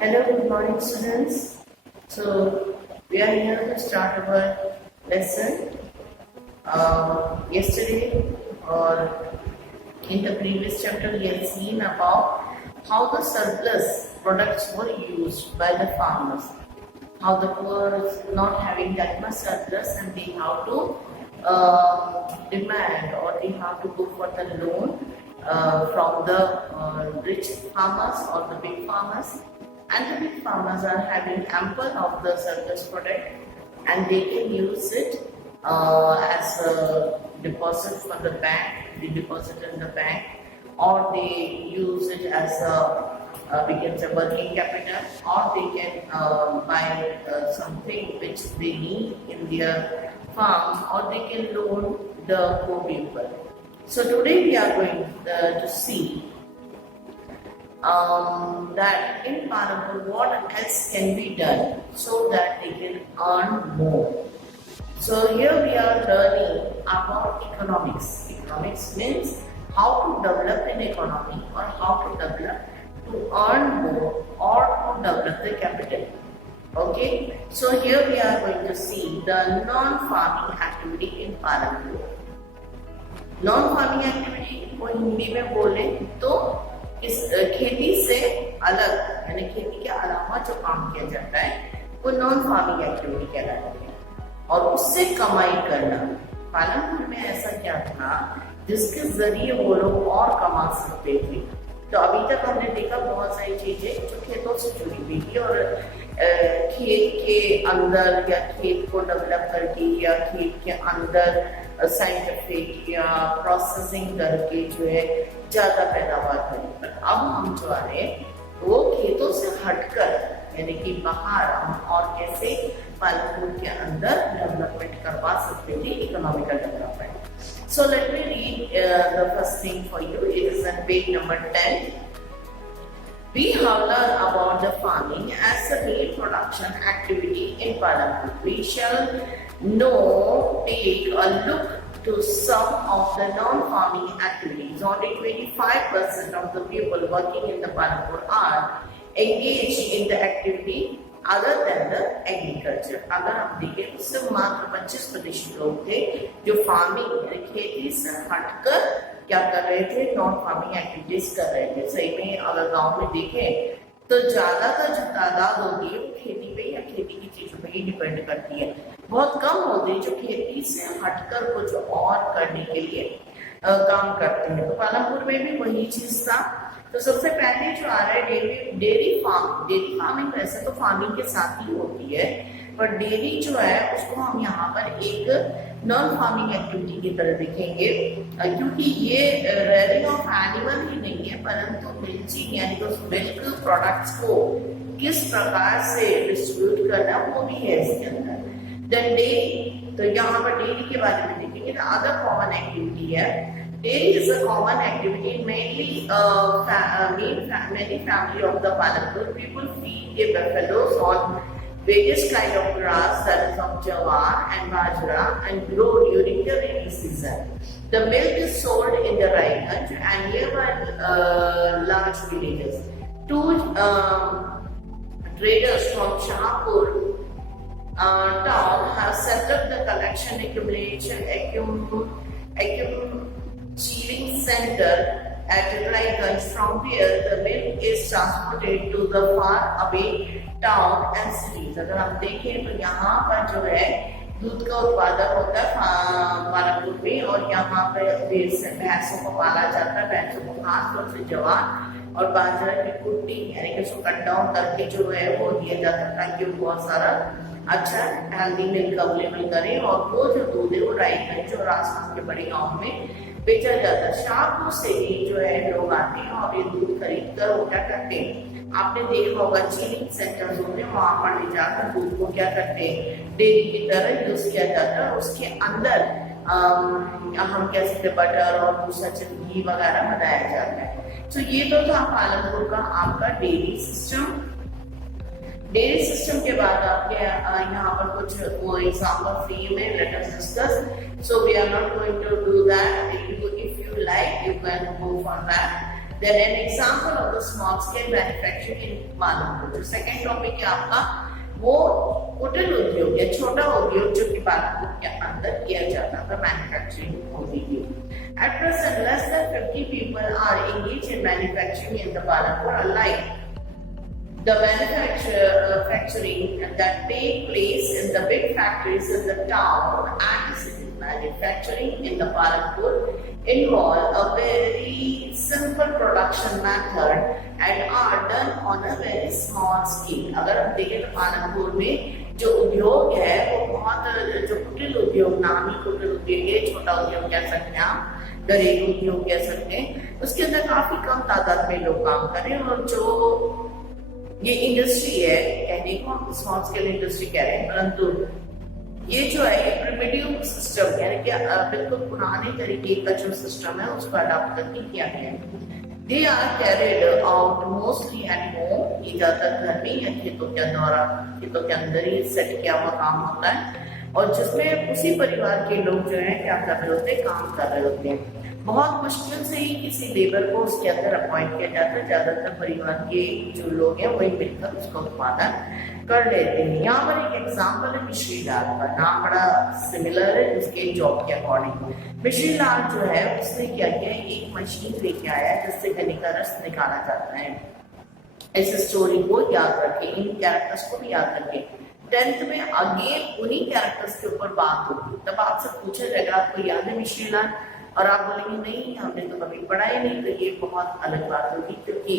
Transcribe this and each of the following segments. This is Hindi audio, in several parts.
Hello, good morning, students. So, we are here to start our lesson. Yesterday, or in the previous chapter, we have seen about how the surplus products were used by the farmers. How the poor is not having that much surplus and they have to demand or they have to go for the loan from the rich farmers or the big farmers. And the big farmers are having ample of the surplus product and they can use it as a deposit for the bank, they deposit in the bank, or they use it as a becomes a working capital, or they can buy something which they need in their farm, or they can loan the poor people. So today we are going to see that in Palampur what else can be done so that they can earn more. So here we are learning about economics. Economics means how to develop an economy or how to develop to earn more or to develop the capital. Okay, so here we are going to see the non-farming activity in Palampur. Non-farming activity को हिंदी में बोले तो इस खेती से अलग यानी खेती के अलावा जो काम किया जाता है वो नॉन फार्मिंग एक्टिविटी कहलाती है और उससे कमाई करना। पालनपुर में ऐसा क्या था जिसके जरिए वो लोग और कमा सकते थे। तो अभी तक हमने देखा बहुत सारी चीजें जो खेतों से जुड़ी हुई थी और खेत के अंदर या खेत को डेवलप करके या खेत के अंदर साइंटिफिक या प्रोसेसिंग करके जो है ज्यादा पैदावार करें। पर अब हम जो आ रहे हैं वो खेतों से हटकर यानी कि बाहर हम और कैसे पालनपुर के अंदर डेवलपमेंट करवा सकते थे, economical development. So let me read the first thing for you. It is on page number 10. We have learned about the farming as the main production activity in Palampur. We shall now take a look to some of the non-farming activities. Only 25% of the people working in the Palampur are engaged in the activity other than the agriculture. अगर हम देखें तो सिर्फ मात्र 25% लोग थे जो फार्मिंग यानी खेती से हटकर क्या कर रहे थे, नॉन फार्मिंग एक्टिविटीज कर रहे थे। सही में अगर गांव में देखें तो ज्यादातर जो तादाद होती है वो खेती पे या खेती की चीजों पे ही डिपेंड करती है। बहुत कम होते हैं जो खेती से हटकर कुछ और करने के लिए काम करते हैं। तो पालनपुर में भी वही चीज था। तो सबसे पहले जो आ रहा है डेयरी फार्मिंग वैसे तो फार्मिंग के साथ ही होती है पर डेयरी जो है उसको हम यहाँ पर एक नॉन फार्मिंग एक्टिविटी की तरह देखेंगे क्योंकि ये रेयरिंग ऑफ एनिमल ही नहीं है परंतु मिल्चिंग यानी कि उस मिल्क प्रोडक्ट्स को किस प्रकार से डिस्ट्रीब्यूट करना वो भी है इसके अंदर। देन डेयरी, तो यहाँ पर डेयरी के बारे में देखेंगे। अदर कॉमन एक्टिविटी है Dairy is a common activity mainly many family of the Palampur. People feed their buffaloes on various kind of grass that is of jawar and bajra and grow during the rainy season. The milk is sold in the Raiganj and nearby large villages. Two traders from Shahpur town have set up the collection chilling center at Raiganj from where the milk is transported to the far away town and cities. अगर हम देखें तो यहाँ पर जो है दूध का उत्पादन होता है पालनपुर में और यहाँ पर भैंसों को पाला जाता है। भैंसों को खास तौर से जवार और बाजरा की कुट्टी यानी कि उसको कट डाउन करके जो है वो दिया जाता है ताकि वो बहुत सारा अच्छा हेल्दी मिल्क अवेलेबल करें और वो जो दूध है वो रायगंज और आसपास के बड़े गाँव में बेचा जाता है। शाहपुर से ही जो है लोग आते हैं और ये दूध खरीद कर वो क्या करते हैं, आपने देखा होगा चिलिंग सेंटर्स होते हैं वहां पर ले जाकर दूध को क्या करते हैं डेयरी की तरह यूज किया जाता है और उसके अंदर हम कह सकते बटर और दूसरा घी वगैरह बनाया जाता है। तो ये तो था पालनपुर का आपका डेयरी सिस्टम। डेयरी सिस्टम के बाद आपके यहाँ पर कुछ वो एग्जाम्पल फ्री में let us discuss. So we are not going to do that. If you like you can go for that। Then an example of the small scale manufacturing in Palanpur. जो सेकेंड टॉपिक है आपका वो कुटीर उद्योग या छोटा उद्योग जो कि पालनपुर के अंदर किया जाता था, मैन्युफैक्चरिंग होती थी। At present, less than 50 people are engaged in manufacturing in the Palanpur, unlike the manufacturing that take place in the big factories in the town and the city. Manufacturing in the Palanpur involve a very simple production method and are done on a very small scale. अगर हम देखें तो पालनपुर में जो उद्योग है वो बहुत, जो कुटीर उद्योग, नामी कुटीर उद्योग है, छोटा उद्योग कह सकते हैं आप, घरेलू उद्योग कह सकते हैं, उसके अंदर काफी कम तादाद में लोग काम कर रहे हैं। और जो ये इंडस्ट्री है, कहने को हम स्मॉल स्केल इंडस्ट्री कह रहे हैं, परंतु ये जो है ये प्रिमिटिव सिस्टम यानी कि बिल्कुल पुराने तरीके का जो सिस्टम है उसको अडॉप्ट करके किया गया है। They are carried out mostly at home, ये ज्यादातर घर में या खेतों के द्वारा, खेतों के अंदर ही सेट किया हुआ काम होता है, और जिसमें उसी परिवार के लोग जो है क्या कर रहे होते हैं, काम कर रहे होते हैं। बहुत मुश्किल से ही किसी लेबर को उसके अंदर अपॉइंट किया जाता है, ज्यादातर परिवार के जो लोग हैं वही मिलकर उसका उत्पादन कर लेते हैं। यहाँ पर एक एग्जाम्पल है मिश्री लाल का, नाम बड़ा सिमिलर है उसके जॉब के अकॉर्डिंग। मिश्री लाल जो है उसने क्या किया, एक मशीन लेके आया जिससे गन्ने का रस निकाला जाता है। इस स्टोरी को याद रखें, इन कैरेक्टर्स को भी याद रखें। 10th में अगेन उन्हीं कैरेक्टर्स के ऊपर बात होगी, तब आपसे पूछा जाएगा आपको याद है मिश्री लाल, और आप बोलेंगे नहीं हमने तो कभी पढ़ा ही नहीं, तो ये बहुत अलग बात होगी, क्योंकि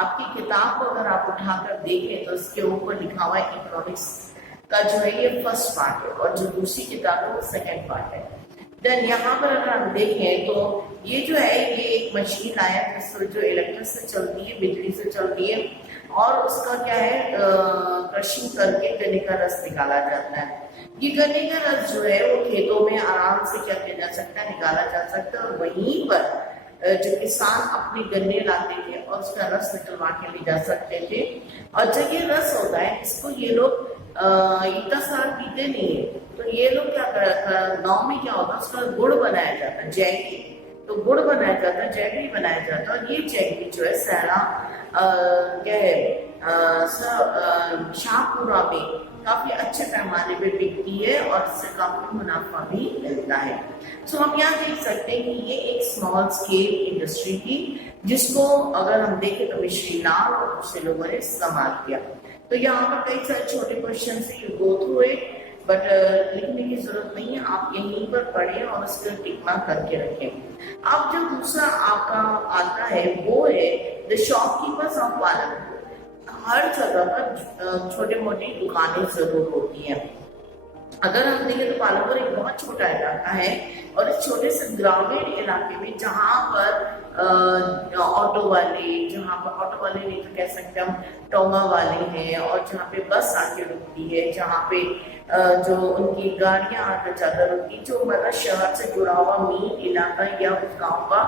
आपकी किताब को अगर आप उठाकर देखें तो इसके ऊपर लिखा हुआ है इकोनॉमिक्स का जो है ये फर्स्ट पार्ट है, और जो दूसरी किताब है वो सेकेंड पार्ट है। देन यहाँ पर अगर हम देखें तो ये जो है ये एक मशीन आया है जो इलेक्ट्रिक से चलती है, बिजली से चलती है, और उसका क्या है क्रशिंग करके गन्ने का रस निकाला जाता है। ये गन्ने का रस जो है वो खेतों में आराम से क्या किया जा सकता है, निकाला जा सकता है, और वहीं पर जो किसान अपने गन्ने लाते थे और उसका रस निकलवा के ले जा सकते थे। और जब ये रस होता है इसको ये लोग इतना सारा पीते नहीं है, तो ये लोग क्या करते, गाँव में क्या होता है उसका गुड़ बनाया जाता है, जैगरी, तो गुड़ बनाया जाता है, जैगरी बनाया जाता है, और ये जैगरी जो है सहरा क्या है शाहपुरा में काफी अच्छे पैमाने पे बिकती है और इससे काफी मुनाफा भी मिलता है। सो हम यहाँ देख सकते हैं कि ये एक स्मॉल स्केल इंडस्ट्री थी, जिसको अगर हम देखें तो मिश्री लाल और दूसरे लोगों ने इस्तेमाल किया। तो यहाँ पर कई सारे छोटे क्वेश्चन से you go through it, but लिखने की जरूरत नहीं है, आप यहीं पर पढ़ें और उसको टिक मार्क करके रखें। अब जो दूसरा आपका आता है वो है द शॉपकीपर्स ऑफ पालनपुर। हर जगह पर छोटे मोटी दुकानें जरूर होती हैं। अगर हम देखें तो पालनपुर एक बहुत छोटा इलाका है, और इस छोटे से ग्रामीण इलाके में जहाँ पर ऑटो वाले नहीं तो कह सकते हम टोंगा वाले हैं, और जहाँ पे बस आके रुकती है, जहाँ पे जो उनकी गाड़ियां आकर जाकर रुकती, जो मतलब शहर से जुड़ा हुआ मेन इलाका या उस गाँव का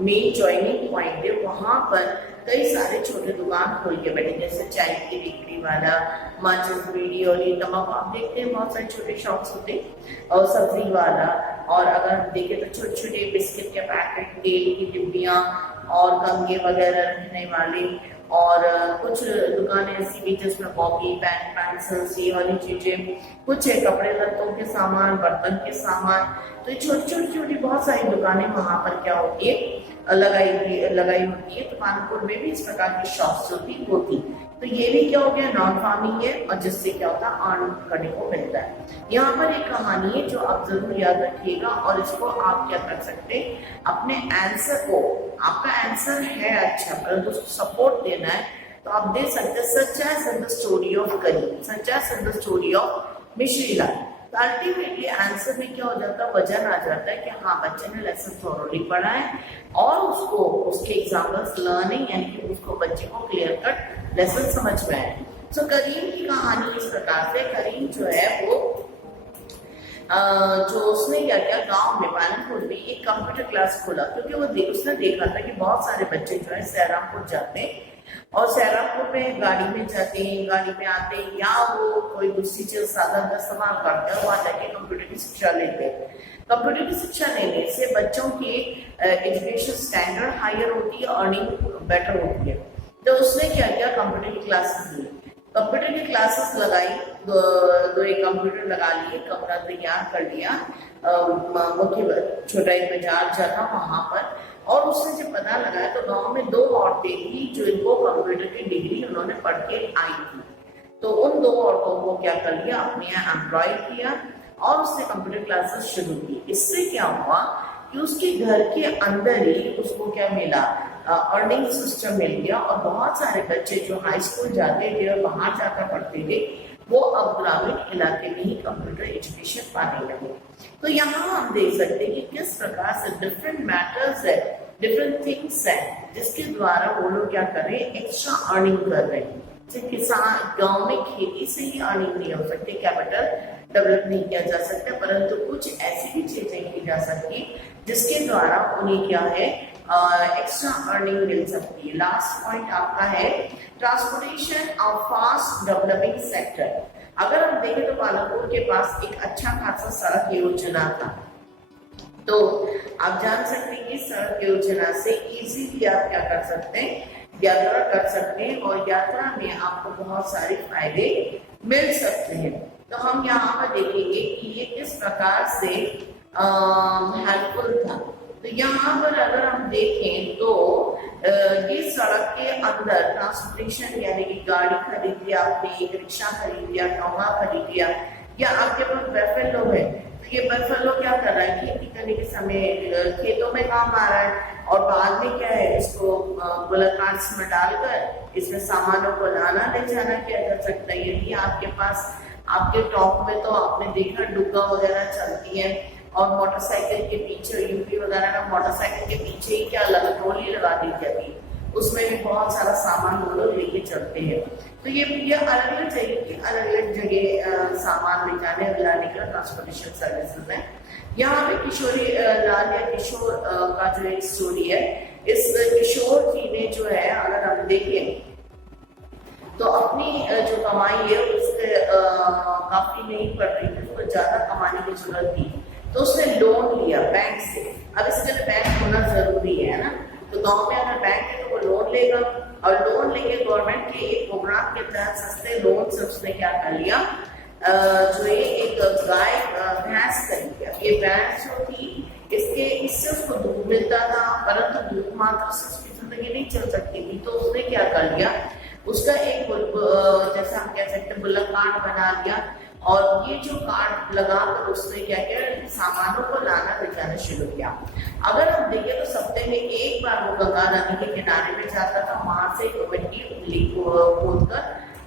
मेन ज्वाइनिंग पॉइंट है, वहाँ पर कई सारे छोटे दुकान खोल के बैठे, जैसे चाय की बेकरी वाला, माचिस, बीड़ी और ये तमाम आप देखते हैं बहुत सारे छोटे शॉप्स होते हैं, और सब्जी वाला, और अगर हम देखें तो छोटे छोटे बिस्किट के पैकेट, तेल की डिब्बियाँ और कंघे वगैरह रखने वाले, और कुछ दुकानें ऐसी भी जिसमें कॉपी, पेन, पेंसिल्स, ये वाली चीजें, कुछ है कपड़े लत्तों के सामान, बर्तन के सामान। तो ये छोटी बहुत सारी दुकानें वहां पर क्या होती है लगाई होती है। तो पालनपुर में भी इस प्रकार की शॉप्स होती। तो ये भी क्या हो गया, नॉन फार्मिंग है, और जिससे क्या होता है अर्न करने को मिलता है। यहाँ पर एक कहानी है जो आप जरूर याद रखिएगा, और इसको आप क्या कर सकते हैं, अपने आंसर को, आपका आंसर है अच्छा परंतु उसको सपोर्ट देना है, तो आप दे सकते हैं such as in the story of Karim, such as in the story of Mishri Lal. तो अल्टीमेटली आंसर में क्या हो जाता है, वजन आ जाता है कि हाँ बच्चे ने लेसन थोरोली पढ़ा है, और उसको उसके एग्जाम्पल्स लर्निंग यानी कि उसको बच्चे को क्लियर कट लेसन समझ में आए। सो करीम की कहानी इस प्रकार से, करीम जो है वो जो उसने क्या किया, गांव में पालनपुर में एक कंप्यूटर क्लास खोला, क्योंकि वो उसने देखा था कि बहुत सारे बच्चे जो है सैरामपुर जाते हैं, और सैरामपुर में गाड़ी में जाते हैं, गाड़ी में आते हैं, या वो कोई दूसरी चीज साधन का इस्तेमाल करते हैं, वहां जाके कंप्यूटर की शिक्षा लेते हैं। कंप्यूटर की शिक्षा लेने से बच्चों की एजुकेशन स्टैंडर्ड हायर होती है, अर्निंग बेटर होती है। तो उसने क्या किया, कंप्यूटर की क्लासेस ली, कंप्यूटर की क्लासेस लगाई, दो एक कंप्यूटर लगा लिए, कमरा तैयार कर लिया, मुख्य छोटा एक बाजार जगह वहां पर। और उसने जब पता लगाया तो गांव में 2 औरतें थी जो इनको कंप्यूटर की डिग्री उन्होंने पढ़ के आई थी। तो उन 2 औरतों को क्या कर लिया, अपने यहाँ एम्प्लॉय किया और उसने कंप्यूटर क्लासेस शुरू की। इससे क्या हुआ कि उसके घर के अंदर ही उसको क्या मिला, अर्निंग सिस्टम मिल गया। और बहुत सारे बच्चे जो हाई स्कूल जाते थे और बाहर जाकर पढ़ते थे, वो अब ग्रामीण इलाके में ही कंप्यूटर एजुकेशन पाने लगे। तो यहाँ हम देख सकते हैं कि किस प्रकार से डिफरेंट मैटर्स है, डिफरेंट थिंग्स है, जिसके द्वारा वो लोग क्या कर रहे हैं, एक्स्ट्रा अर्निंग कर रहे हैं। किसान गांव में खेती से ही अर्निंग नहीं हो सकती, कैपिटल डेवलप नहीं किया जा सकता, परंतु कुछ ऐसी भी चीजें की जा सकती जिसके द्वारा उन्हें क्या है, एक्स्ट्रा अर्निंग मिल सकती है। लास्ट पॉइंट आपका है transportation of fast developing sector. अगर हम देखें तो पालनपुर के पास एक अच्छा खासा सड़क योजना था। तो आप जान सकते हैं कि सड़क योजना से इजीली आप क्या कर सकते हैं, यात्रा कर सकते हैं और यात्रा में आपको बहुत सारे फायदे मिल सकते हैं। तो हम यहाँ पर देखेंगे कि ये किस प्रकार से हेल्पफुल था। तो यहाँ पर अगर हम देखें तो ये सड़क के अंदर ट्रांसपोर्टेशन यानी कि गाड़ी खरीद लिया आपने, एक रिक्शा खरीद लिया, डोंगा खरीद लिया, या आपके पास बफेलो है, तो ये बफेलो क्या कर रहा है, खेती करने के समय खेतों में काम आ रहा है और बाद में क्या है, इसको बुलेट कार्ट्स में डालकर इसमें सामानों को लाना ले जाना किया जा सकता है। यदि आपके पास आपके टॉप में तो आपने देखा डुग्गा वगैरह चलती है और मोटरसाइकिल के पीछे, यूपी वगैरह में मोटरसाइकिल के पीछे ही क्या ट्रॉली लगा दी जाती है, उसमें भी बहुत सारा सामान वो लोग लेके चलते हैं। तो ये अलग अलग जगह सामान ले जाने और लाने का ट्रांसपोर्टेशन सर्विसेज है। यहाँ पे किशोरी लाल या किशोर का जो एक स्टोरी है, इस किशोर जी ने जो है, अगर हम देखें तो अपनी जो कमाई है उससे काफी नहीं पड़ रही थी, उसको ज्यादा कमाने की जरूरत थी, तो उसने लोन लिया बैंक से। अब इसके लिए बैंक होना जरूरी है ना, तो गांव में अगर बैंक है तो वो लोन लेगा और लोन लेके गवर्नमेंट के एक प्रोग्राम के तहत सस्ते लोन से उसने क्या कर लिया, जो ये एक गाय भैंस खरीद लिया। ये भैंस जो थी इससे उसको दूध मिलता था, परंतु दूध मात्र से उसकी जिंदगी नहीं चल सकती थी। तो उसने क्या कर लिया, उसका एक जैसा हम कह सकते हैं बुल्लक कार्ड बना लिया और ये जो कार्ड लगाकर उसने क्या किया, सामानों को लाना ले जाना शुरू किया। अगर हम देखें तो सप्ताह में एक बार वो गंगा नदी के किनारे में जाता था, वहां से मिट्टी खोदकर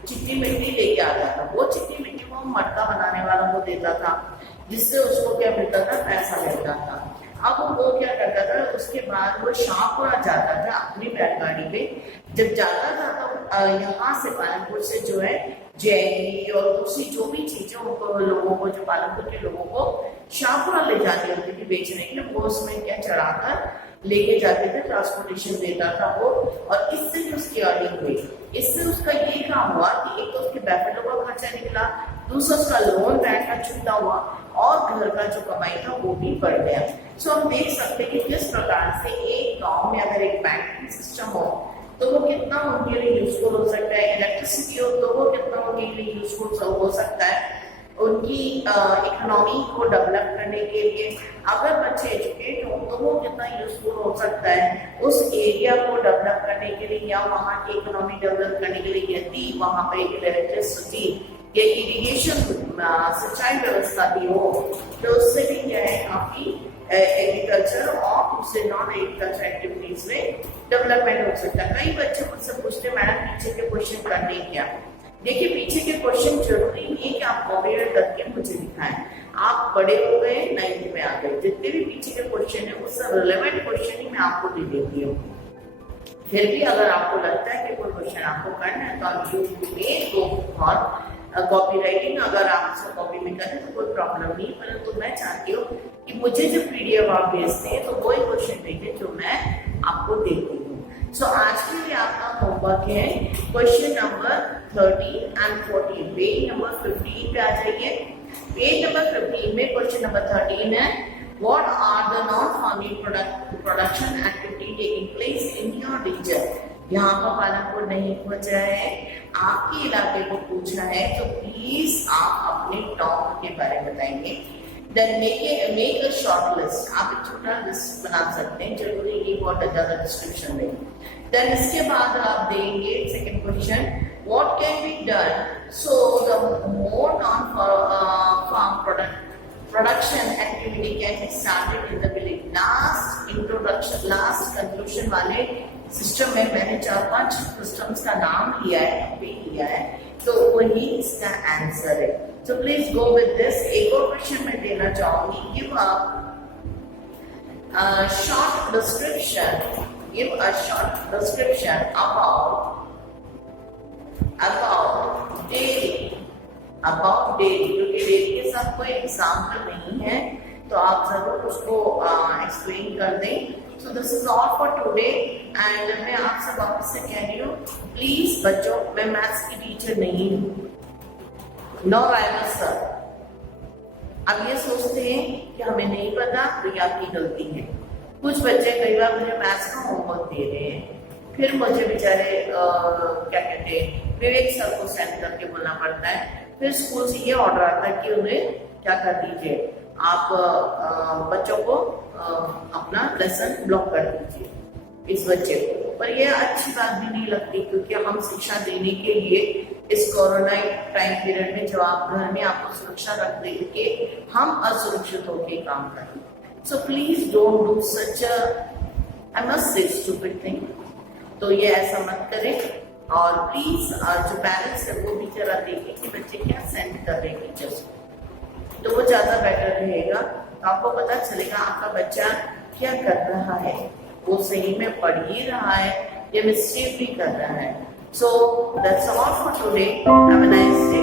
चिकनी मिट्टी लेके आता था। वो चिकनी मिट्टी को मटका बनाने वालों को देता था, जिससे उसको क्या मिलता था, पैसा मिलता था। अब वो क्या करता था, उसके बाद वो शाहपुरा जाता था अपनी बैलगाड़ी पे। जब जाता था तो यहाँ से पालनपुर से जो है जैनी और दूसरी जो भी चीजें उनको लोगों को, जो पालनपुर के लोगों को शाहपुरा ले जानी होती थी बेचने के लिए, वो उसमें क्या चढ़ाकर लेके जाते थे, ट्रांसपोर्टेशन देता था वो। और इससे भी उसकी अर्निंग हुई। इससे उसका ये काम हुआ कि एक तो उसके बैफेलो का खर्चा निकला, दूसरा उसका लोन बैंक का छूटा हुआ और घर का जो कमाई था वो भी बढ़ गया। सो हम देख सकते हैं कि किस प्रकार से एक गांव में अगर एक बैंकिंग सिस्टम हो तो वो कितना उनके लिए यूजफुल हो सकता है, इलेक्ट्रिसिटी हो तो वो कितना उनके लिए यूजफुल हो सकता है, उनकी इकोनॉमी को डेवलप करने के लिए। अगर बच्चे एजुकेट हो तो वो कितना यूजफुल हो सकता है उस एरिया को डेवलप करने के लिए या वहाँ की इकोनॉमी डेवलप करने के लिए। यदि वहाँ पे इलेक्ट्रिसिटी या इरिगेशन सिंचाई व्यवस्था भी हो तो उससे भी क्या है, काफी एग्रीकल्चर और दूसरे नॉन एग्रीकल्चर एक्टिविटीज में डेवलपमेंट हो सकता है। कई बच्चे मुझसे पूछते मैडम पीछे के क्वेश्चन करने क्या। देखिए पीछे के क्वेश्चन जरूरी नहीं कि आप कॉपी करके मुझे दिखाएं। आप बड़े हो गए, 9th में आ गए, जितने भी पीछे के क्वेश्चन है उससे रिलेवेंट क्वेश्चन ही मैं आपको दे देती हूँ। फिर भी अगर आपको लगता है कि कोई क्वेश्चन आपको करना है तो आप यूट्यूब में गो और कॉपी राइटिंग अगर आप उसको कॉपी में करें तो कोई प्रॉब्लम नहीं, परंतु मैं चाहती हूँ कि मुझे जो पीडीएफ आप भेजते हैं तो वही क्वेश्चन भेजें जो मैं आपको देती हूँ। सो आज के लिए आपका होमवर्क है question number 13 and 14। Page number 15 पे आ जाइए। पेज नंबर 15 में क्वेश्चन नंबर 13 है, What are the non-farming production activity taking place in your region? यहाँ पर पालनपुर नहीं पूछा है, आपके इलाके को पूछा है, तो प्लीज आप अपने टॉप के बारे में बताएंगे। Then make a short list. आप एक छोटा लिस्ट बना सकते हैं, जरूरी ये बहुत ज्यादा डिस्क्रिप्शन में। Then इसके बाद आप देंगे second question, what can be done so the more non-farm production activity can be started in the village? Last introduction, last conclusion वाले सिस्टम में मैंने 4-5 सिस्टम्स का नाम लिया है, लिया है, तो वही इसका आंसर है। So please go with this. एक और क्वेश्चन मैं देना चाहूंगी, give a short description, give a short description about dairy, about dairy, क्योंकि डेयरी के साथ कोई एग्जाम्पल नहीं है, तो आप जरूर उसको एक्सप्लेन कर दें। So this is all for today, and मैं आपसे वापस से कह रही हूँ, प्लीज बच्चों, मैं मैथ्स की टीचर नहीं हूँ, नॉर आई एम सर। अब ये सोचते हैं कि हमें नहीं पता, तो ये आपकी गलती है। कुछ बच्चे कई बार मुझे मैथ्स का होमवर्क दे रहे हैं, फिर मुझे बेचारे क्या कहते हैं, विवेक सर को सेंड करके बोलना पड़ता है, फिर स्कूल से ये ऑर्डर आता है कि उन्हें क्या कर दीजिए, आप बच्चों को अपना लेसन ब्लॉक कर दीजिए इस बच्चे को। पर यह अच्छी बात भी नहीं लगती, क्योंकि हम शिक्षा देने के लिए इस कोरोना टाइम पीरियड में जब आप घर में आपको सुरक्षा रख दे के हम असुरक्षित होकर काम करें। So please don't do such I must say stupid thing. तो ये ऐसा मत करें, और प्लीज जो पेरेंट्स है वो भी जरा देखें कि बच्चे क्या सेंड कर रहे हैं टीचर्स को, तो वो ज्यादा बेटर रहेगा। तो आपको पता चलेगा आपका बच्चा क्या कर रहा है, वो सही में पढ़ ही रहा है या मिस्टेक भी कर रहा है। So that's all for today, have a nice day.